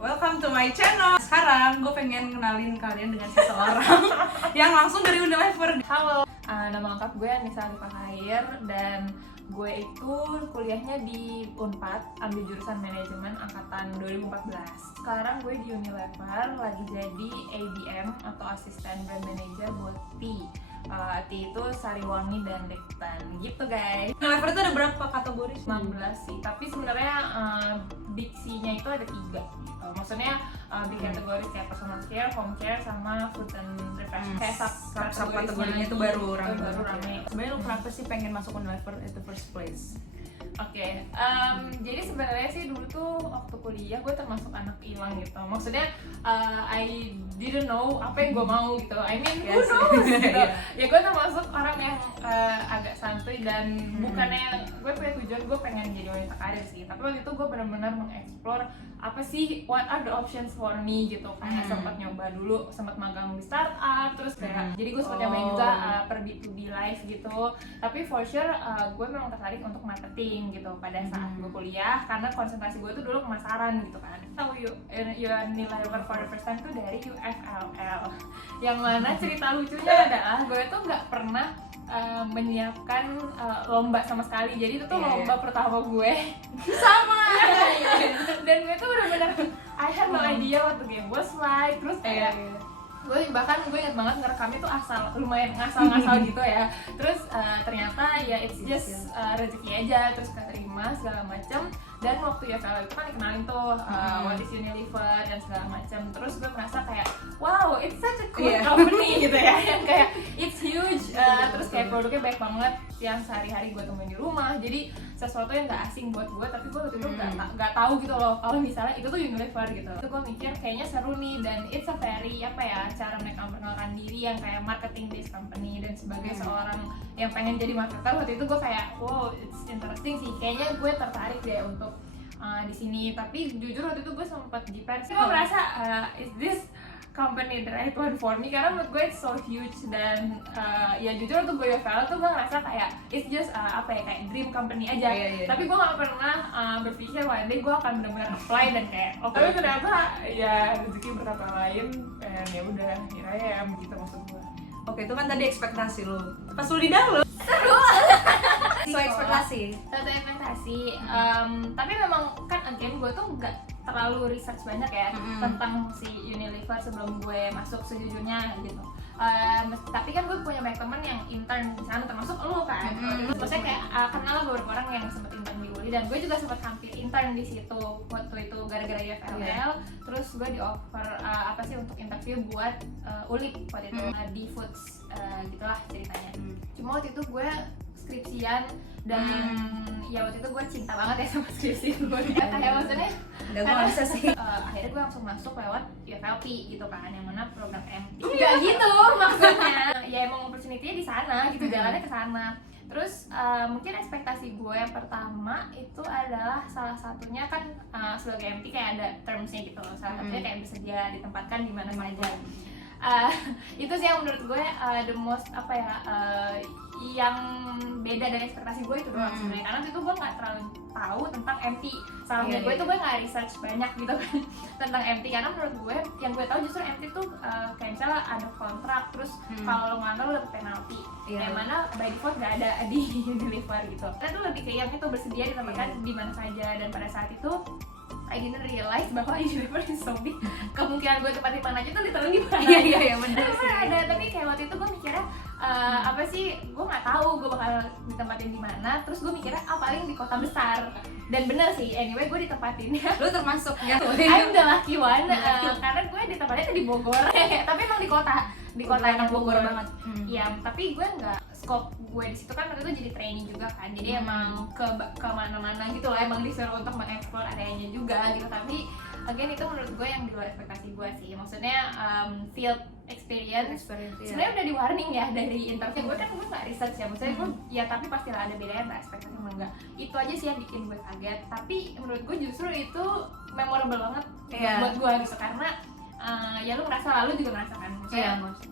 Welcome to my channel. Sekarang gue pengen kenalin kalian dengan seseorang yang langsung dari Unilever. Halo, nama lengkap gue Anissa Alifa Khair dan gue itu kuliahnya di Unpad, ambil jurusan manajemen angkatan 2014. Sekarang gue di Unilever lagi jadi ABM atau Asisten Brand Manager buat Tea. Tea itu Sariwangi dan Lipton gitu guys. Unilever itu ada berapa kategori? 16 sih, tapi sebenarnya diksinya itu ada 3 gitu. Maksudnya di kategori kayak personal care, home care, sama food and refreshment. Kayak sub kategorinya itu baru rame. Sebenarnya lu kenapa sih pengen masuk Unilever at the first place? Oke, jadi sebenarnya sih dulu tuh waktu kuliah gue termasuk anak hilang gitu. Maksudnya I didn't know apa yang gue mau gitu. I mean, who knows gitu. Ya gue termasuk orang yang agak santuy dan bukannya gue punya tujuan gue pengen jadi wanita karir sih. Tapi waktu itu gue benar-benar mengeksplor apa sih, what are the options for me gitu. Kayak sempat nyoba dulu, sempat magang di startup, terus kayak jadi gue sempat nyobain juga per B2B life gitu. Tapi for sure gue memang tertarik untuk marketing gitu pada saat gue kuliah, karena konsentrasi gue tuh dulu pemasaran gitu kan. Tahu Unilever for the first time tuh dari UFLL, yang mana cerita lucunya adalah gue tuh nggak pernah menyiapkan lomba sama sekali. Jadi itu tuh lomba pertama gue Sama. dan gue tuh benar-benar I had no idea what the game was like. Terus kayak gue ingat banget ngerekamnya tuh lumayan ngasal-ngasal gitu ya. Terus ternyata ya it's just rezeki aja, terus keterima segala macam. Dan waktu UFL itu kan dikenalin tuh what is Unilever dan segala macam. Terus gue merasa kayak wow, it's such a cool company gitu ya, yang kayak it's huge. Terus kayak produknya banyak banget yang sehari-hari gue temuin di rumah. Jadi sesuatu yang gak asing buat gue, tapi gue waktu itu gak tahu gitu loh kalau misalnya itu tuh Unilever gitu. Itu gue mikir kayaknya seru nih, dan it's a very cara mereka memperkenalkan diri yang kayak marketing based company. Dan sebagai seorang yang pengen jadi marketer, waktu itu gue kayak wow, it's interesting sih, kayaknya gue tertarik deh untuk di sini. Tapi jujur waktu itu gue sempat jiper sih, gue merasa is this company the right one for me, karena menurut gue it's so huge. Dan ya jujur waktu gue UFL tuh gue ngerasa kayak it's just kayak dream company aja. Tapi gue gak pernah berpikir one day gue akan benar-benar apply dan kayak tapi ternyata ya rezeki berkata lain, dan ya udah akhirnya ya begitu maksud gue. Oke, itu kan tadi ekspektasi lu. Pas lu di dalam Seru. sesuai ekspektasi. Tapi memang kan again gue tuh nggak terlalu research banyak ya tentang si Unilever sebelum gue masuk sejujurnya gitu. Tapi kan gue punya banyak teman yang intern di sana, termasuk lo kan. Maksudnya kayak kenal beberapa orang yang sempat intern di Uli, dan gue juga sempat hampir intern di situ waktu itu gara-gara UFLL. Terus gue di offer untuk interview buat Uli waktu itu di Foods gitulah ceritanya. Cuma waktu itu gue skripsian dan ya waktu itu gue cinta banget ya sama skripsi gue. Kayak maksudnya Gak bisa sih. Akhirnya gue langsung masuk lewat UFLP gitu kan, yang mana program MT. Gak gitu maksudnya. Ya emang opportunity-nya di sana gitu, jalannya ke sana. Terus mungkin ekspektasi gue yang pertama itu adalah salah satunya kan sebagai MT kayak ada terms-nya gitu. Salah satunya kayak bersedia ditempatkan di mana saja. Itu sih yang menurut gue the most yang beda dari ekspektasi gue itu doang sebenarnya. Karena itu gue nggak terlalu tahu tentang MT. Salahnya gue itu gue nggak research banyak gitu kan tentang MT, karena menurut gue yang gue tahu justru MT tuh kayak misalnya ada kontrak, terus kalau lo nggak, lo dapet penalti. Yang mana by default nggak ada di Unilever gitu. Karena tuh lebih kayak yang itu bersedia ditempatkan di mana saja. Dan pada saat itu I didn't realize bahwa Unilever is so big. Kemungkinan gue tempat di mana aja tuh literally di mana. Iya benar sih. Ada, tapi kayak waktu itu gue mikirnya gue nggak tahu gue bakal ditempatin di mana. Terus gue mikirnya paling di kota besar. Dan bener sih, anyway gue ditempatin. Lu termasuk ya. I'm the lucky one. Karena gue ditempatnya tuh di Bogor. Tapi emang di kota yang Bogor banget. Ya, tapi gue nggak, scope gue di situ kan waktu itu jadi trainee juga kan. Jadi emang ke mana-mana gitu lah, emang disuruh untuk mengeksplor areanya juga gitu. Tapi again itu menurut gue yang di luar ekspektasi gue sih. Maksudnya field experience sebenarnya udah di warning ya dari interview. Gue kan gue nggak research ya, maksudnya gue ya tapi pastilah ada bedanya antara ekspektasi sama enggak. Itu aja sih yang bikin gue kaget. Tapi menurut gue justru itu memorable banget buat gue gitu, karena ya lu ngerasa, lalu juga merasakan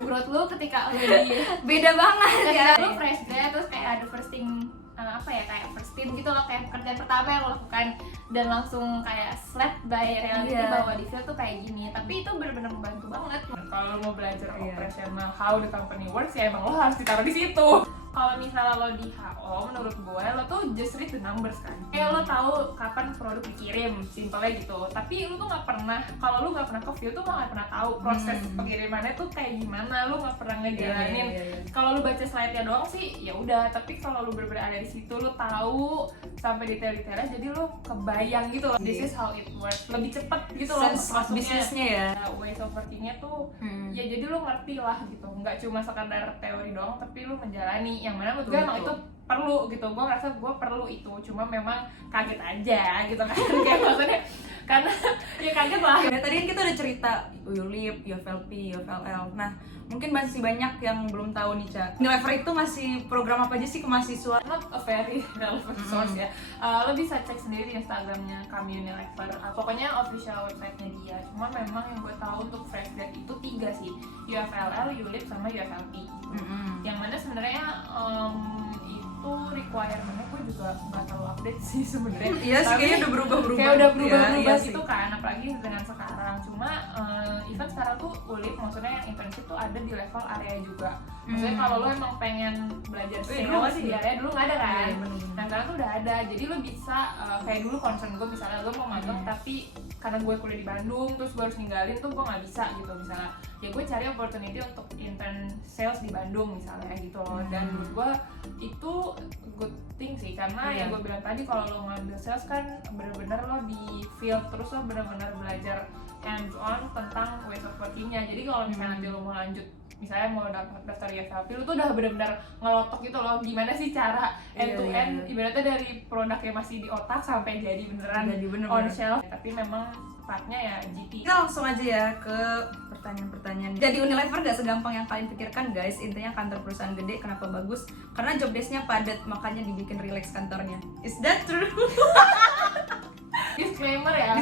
menurut lu ketika lu di beda banget ya. Lu fresh grad terus kayak ada first thing apa ya, kayak first team gitu loh, kayak pekerjaan pertama yang lo lakukan dan langsung kayak slap by reality bahwa di field tuh kayak gini. Tapi itu benar-benar membantu banget. Kalau lo mau belajar operational how the company works ya emang lo harus ditaruh di situ. Kalau misalnya lo di HO, menurut gue lo tuh just read the numbers kan. Kayak lo tahu kapan produk dikirim, simpelnya gitu. Tapi lo tuh nggak pernah, kalau lo nggak pernah ke field tuh lo nggak pernah tahu proses pengirimannya tuh kayak gimana. Lo nggak pernah ngejalanin. Kalau lo baca slide-nya doang sih, ya udah. Tapi kalau lo bener-bener ada di situ, lo tahu sampai detail-detailnya, jadi lo kebayang gitu loh. This is how it works. Lebih cepet gitu loh bisnisnya ya. Ways of working-nya tuh, ya jadi lo ngerti lah gitu. Nggak cuma sekadar teori doang, tapi lo menjalani. Yang mana menurut gue emang itu perlu gitu. Gue ngerasa gue perlu itu, cuma memang kaget aja gitu kan. Kayak maksudnya karena ya kaget lah. Tadi kan kita udah cerita ULIP, UFLP, UFLL. Nah, mungkin masih banyak yang belum tahu nih, Ca. Unilever itu ngasih program apa aja sih ke mahasiswa? Not a very relevant source ya. Lo bisa cek sendiri di Instagramnya kami Unilever. Pokoknya official website-nya dia. Cuma memang yang gue tahu untuk fresh grad itu 3 sih, UFLL, ULIP, sama UFLP. Yang mana sebenarnya itu requirement-nya gue juga nggak terlalu update sih sebenarnya. Iya sih, kayaknya udah berubah-berubah. Kayak udah berubah-berubah iya gitu kan, apalagi dengan sekarang. Cuma even sekarang tuh ULIP, maksudnya yang internship tuh ada di level area juga. Maksudnya kalau lo emang pengen belajar sales di area dulu nggak ada kan. Nah sekarang tuh udah ada, jadi lo bisa kayak dulu concern gue misalnya lo mau magang tapi karena gue kuliah di Bandung terus gue harus ninggalin tuh gue nggak bisa gitu misalnya. Ya gue cari opportunity untuk intern sales di Bandung misalnya gitu loh. Dan menurut gue itu good thing sih, karena yang gue bilang tadi kalau lo ngambil sales kan bener-bener lo di field, terus lo bener-bener belajar hands on tentang ways of working-nya. Jadi kalau misalnya nanti lo mau lanjut, misalnya mau daftar UFLP, lo tuh udah bener-bener ngelotok gitu loh gimana sih cara end to end, ibaratnya dari produk yang masih di otak sampai jadi beneran on shelf. Tapi memang partnya ya GT. Kita langsung aja ya ke pertanyaan-pertanyaan. Jadi Unilever gak segampang yang kalian pikirkan guys. Intinya kantor perusahaan gede, kenapa bagus? Karena job desk-nya padat, makanya dibikin relax kantornya. Is that true? Disclaimer ya,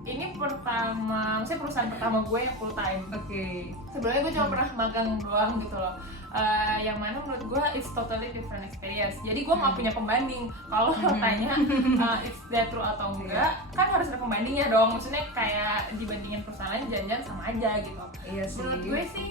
ini maksudnya perusahaan pertama gue yang full time. Sebelumnya gue cuma pernah magang doang gitu loh. Yang mana menurut gue it's totally different experience. Jadi gue nggak punya pembanding. Kalau lo tanya it's that true atau enggak, kan harus ada pembandingnya dong. Maksudnya kayak dibandingin perusahaan lain, jangan-jangan sama aja gitu. Menurut gue sih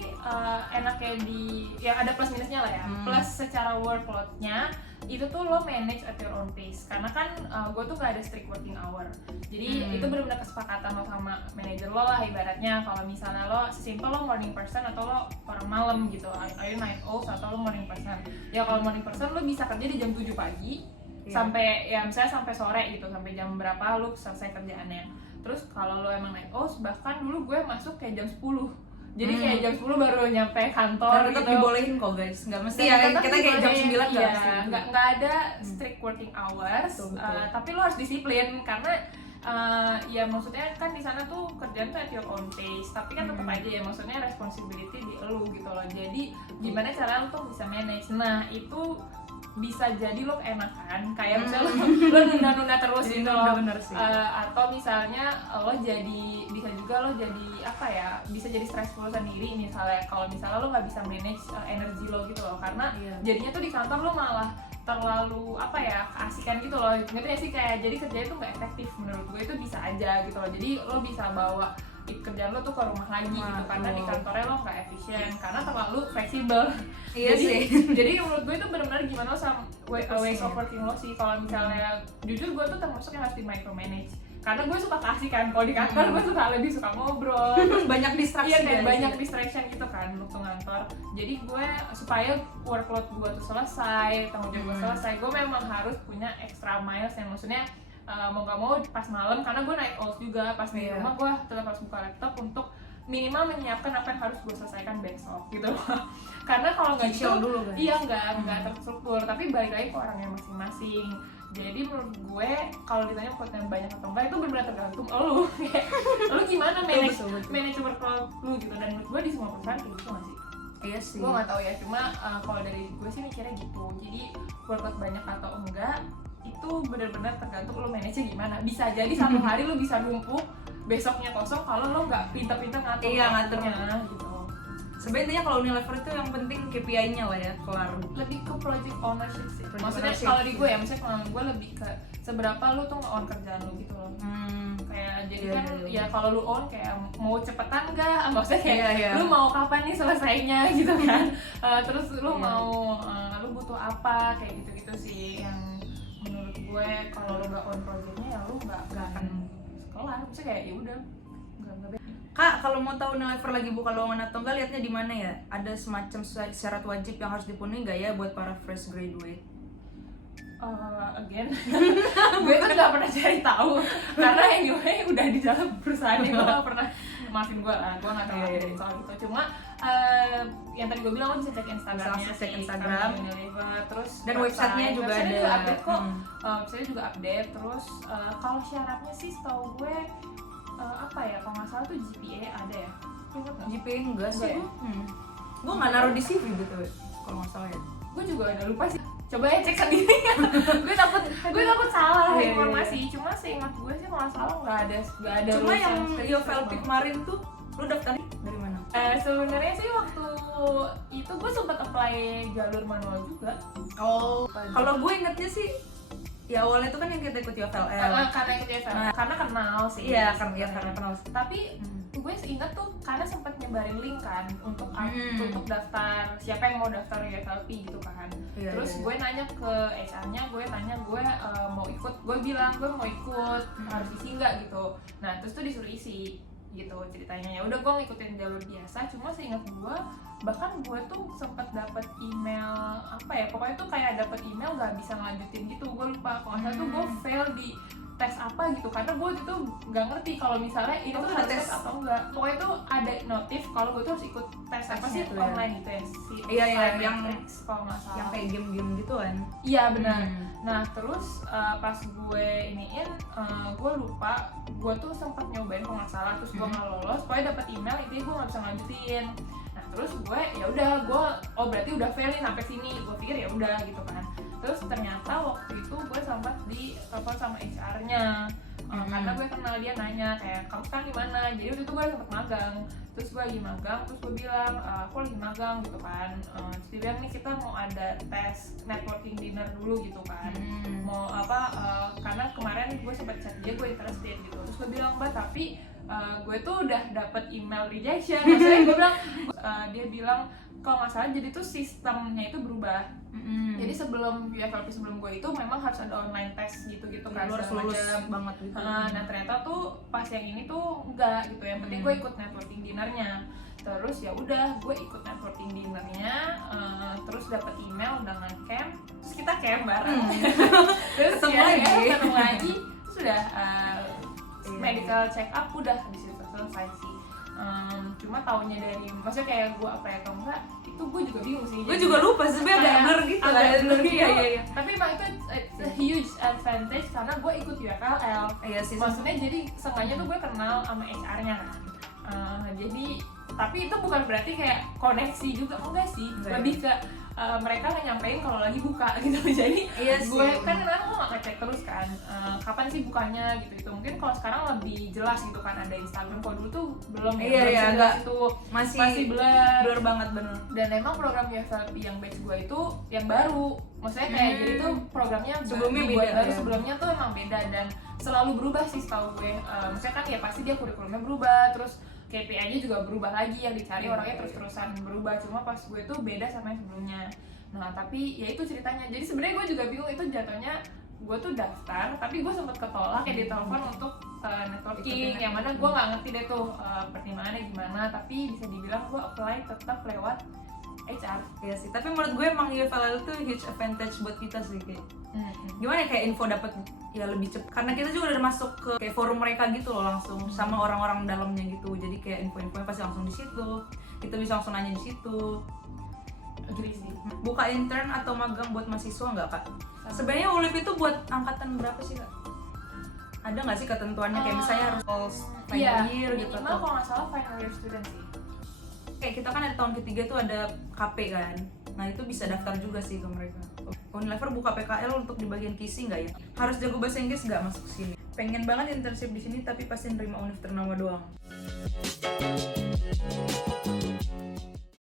enaknya di yang ada plus minusnya lah ya. Plus secara workload-nya itu tuh lo manage at your own pace, karena kan gue tuh gak ada strict working hour. Jadi itu benar-benar kesepakatan lo sama manajer lo lah ibaratnya. Kalau misalnya lo sesimpel lo morning person atau lo orang malam gitu, are you night owls atau lo morning person. Ya kalau morning person lo bisa kerja di jam 7 pagi sampai ya misalnya sampai sore gitu, sampai jam berapa lo selesai kerjaannya. Terus kalau lo emang night owls, bahkan dulu gue masuk kayak jam 10. Jadi kayak jam 10 baru nyampe kantor. Dan tetap gitu. dibolehin kok guys, nggak mesti ya kita kayak jam 9 nggak ada strict working hours. Tapi lo harus disiplin karena ya maksudnya kan di sana tuh kerjaan tuh at your own pace, tapi kan tetap aja ya maksudnya responsibility di elu gitu loh. Jadi gimana cara lo tuh bisa manage. Nah itu bisa jadi lo enakan kayak misalnya lo nunda-nunda terus gitu loh. Atau misalnya lo jadi bisa juga lo jadi apa ya, bisa jadi stressful sendiri misalnya kalau misalnya lo nggak bisa manage energi lo gitu loh, karena jadinya tuh di kantor lo malah terlalu apa ya, keasikan gitu loh, ngerti gak sih, kayak jadi kerjanya tuh nggak efektif. Menurut gue itu bisa aja gitu loh, jadi lo bisa bawa kerjaan lo tuh ke rumah lagi gitu, karena di kantornya lo nggak efisien karena terlalu fleksibel. Jadi menurut gue itu benar-benar gimana sama ways of working lo sih. Kalau misalnya jujur gue tuh termasuk yang harus di micromanage, karena gue suka kasih kan, kalau di kantor gue suka lebih suka ngobrol, banyak distraksi, kayak banyak distraction gitu kan waktu ngantor. Jadi gue supaya workload gue tuh selesai, tanggung jawab gue selesai, gue memang harus punya extra miles yang maksudnya mau gak mau pas malam, karena gue night owls juga, pas di rumah gue tetap harus buka laptop untuk minimal menyiapkan apa yang harus gue selesaikan besok gitu loh. Karena kalau nggak gitu, nggak terstruktur. Tapi balik lagi ke orangnya masing-masing. Jadi menurut gue kalau ditanya workloadnya banyak atau enggak itu benar-benar tergantung lu. Lu gimana manage workload lu gitu. Dan menurut gue di semua perusahaan kayak gitu nggak sih? Iya sih. Gue nggak tahu ya. Cuma kalau dari gue sih mikirnya gitu. Jadi workload banyak atau enggak itu benar-benar tergantung lo manage-nya gimana. Bisa jadi satu hari lo bisa numpuk, besoknya kosong kalau lo nggak pintar-pintar ngaturnya gitu. Sebenarnya kalau Unilever itu yang penting KPI-nya lah ya, kelar. Lebih ke project ownership sih. Project Maksudnya ownership. kalau di gue ya, misalnya kalau gue lebih ke seberapa lu tuh nge-own kerjaan lu gitu loh. Kayak jadi Iya, kan iya. ya kalau lu own kayak mau cepetan nggak, maksudnya kayak Iya, iya. lu mau kapan nih selesainya gitu kan. Terus lu Iya. mau lu butuh apa kayak gitu-gitu sih yang menurut gue kalau lu nggak own projectnya ya lu nggak akan kelar. Maksudnya kayak ya udah nggak Kak, kalau mau tahu Unilever lagi buka lowongan atau enggak, lihatnya di mana ya? Ada semacam syarat wajib yang harus dipenuhi nggak ya buat para fresh graduate? Again, gue tuh gak pernah cari tahu karena anyway udah di dalam perusahaan gue gak pernah, maafin gue lah, gue gak tahu update soal itu. Cuma yang tadi gue bilang lo bisa cek Instagramnya, Bisa cek Instagram. Unilever, terus Dan websitenya juga websitenya ada. juga update kok. Websitenya juga update. Terus kalau syaratnya sih setahu gue apa ya, kalau nggak salah tuh GPA ada ya. Ingat nggak? GPA enggak sih. Enggak ya? Gue nggak naruh di CV gitu kalau nggak salah ya. Gue juga udah lupa sih, coba ya cek sendiri. gue takut salah Iya, iya, informasi. Cuma seingat gue sih kalau nggak salah nggak ada Cuma rules yang spesifik YoVLP banget. kemarin tuh lu daftar dari mana? Sebenarnya sih waktu itu gue sempat apply jalur manual juga. Oh, kalau gue ingetnya sih ya awalnya itu kan yang kita ikut YoVL. Karena itu ya, karena kenal sih. Iya, karena kenal. Tapi gue inget tuh karena sempat nyebarin link kan untuk untuk daftar, siapa yang mau daftar YFLP gitu kan. Iya, Terus iya. gue nanya ke HR-nya, gue mau ikut, gue bilang gue mau ikut, harus isi nggak gitu. Nah terus tuh disuruh isi gitu ceritanya. Ya udah gue ngikutin jalur biasa, cuma seingat gue bahkan gue tuh sempat dapat email apa ya, pokoknya tuh kayak dapat email nggak bisa ngelanjutin gitu. Gue lupa, kalau nggak salah tuh gue fail di tes apa gitu, karena gue itu nggak ngerti kalau misalnya ini tuh harus tes atau enggak. Pokoknya tuh ada notif kalau gue tuh harus ikut tes apa sih Tesnya tuh ya. online gitu ya si Iya, iya, yang kalau nggak salah. Yang kayak game-game gitu kan. Iya benar. Nah terus pas gue iniin, gue lupa, gue tuh sempat nyobain kalau nggak salah, terus gue nggak lolos. Pokoknya dapat email intinya gue nggak bisa lanjutin. Nah terus gue ya udah, gue berarti udah fail nih sampai sini. Gue pikir ya udah gitu kan. Terus ternyata waktu itu gue sempat di telepon sama HR-nya. Karena gue kenal dia, nanya kayak kamu sekarang di mana. Jadi waktu itu gue sempat magang. Terus gue lagi magang, terus gue bilang aku lagi magang gitu kan. Terus dia bilang nih kita mau ada tes networking dinner dulu gitu kan. Mau apa, karena kemarin gue sempat chat dia, gue interested gitu. Terus gue bilang mbak tapi gue tuh udah dapet email rejection. Maksudnya gue bilang, dia bilang kalau nggak salah jadi tuh sistemnya itu berubah. Jadi sebelum UFLP sebelum gue itu memang harus ada online test gitu-gitu kan, Lu harus lulus banget gitu. Nah ternyata tuh pas yang ini tuh enggak gitu, yang penting gue ikut networking dinnernya. Terus ya udah gue ikut networking dinnernya, terus dapat email dengan camp, terus kita camp bareng. Terus ketemu lagi, terus udah medical check up, udah habis itu selesai sih. Cuma taunya dari, maksudnya kayak gue apply atau enggak itu gue juga bingung sih. Gue juga lupa sebenarnya, agak blur gitu lah. Iya. Tapi emang itu it's a huge advantage karena gue ikut UFLL. Iya sih. Maksudnya jadi seenggaknya tuh gue kenal sama HR-nya kan. Jadi tapi itu bukan berarti kayak koneksi juga, enggak sih. Lebih ke mereka nggak nyampein kalau lagi buka gitu. Jadi iya gue kan kenal gue nggak ngecek terus kan kapan sih bukanya gitu. Mungkin kalau sekarang lebih jelas gitu kan, ada Instagram. Kalau dulu tuh belum. Iya, enggak. Itu Masih blur banget bener. Dan emang program UFLP yang batch gue itu yang baru, maksudnya kayak jadi tuh programnya sebelumnya dibuat beda, baru, ya? Sebelumnya tuh emang beda dan selalu berubah sih setahu gue. Maksudnya kan ya pasti dia kurikulumnya berubah, terus KPI-nya juga berubah lagi, yang dicari orangnya terus-terusan berubah. Cuma pas gue tuh beda sama yang sebelumnya. Nah tapi ya itu ceritanya. Jadi sebenarnya gue juga bingung, itu jatuhnya gue tuh daftar tapi gue sempet ketolak kayak ditelepon untuk networking, yang mana gue nggak ngerti deh tuh pertimbangannya gimana. Tapi bisa dibilang gue apply tetap lewat HR. Iya sih, tapi menurut gue emang UFLL itu huge advantage buat kita sih kayak. Gimana ya, kayak info dapat ya lebih cepat karena kita juga udah masuk ke kayak forum mereka gitu loh, langsung sama orang-orang dalamnya gitu. Jadi kayak info-infonya pasti langsung di situ. Kita bisa langsung nanya di situ. Agree sih. Buka intern atau magang buat mahasiswa nggak kak? Sebenarnya ULIP itu buat angkatan berapa sih kak? Ada nggak sih ketentuannya kayak misalnya harus final year gitu minimal kalau nggak salah final year student sih. Kayak kita kan ada tahun ketiga tuh ada KP kan. Nah itu bisa daftar juga sih ke mereka. Unilever buka PKL untuk di bagian kisi nggak ya? Harus jago bahasa Inggris nggak masuk sini? Pengen banget internship di sini tapi pasti nerima univ ternama doang.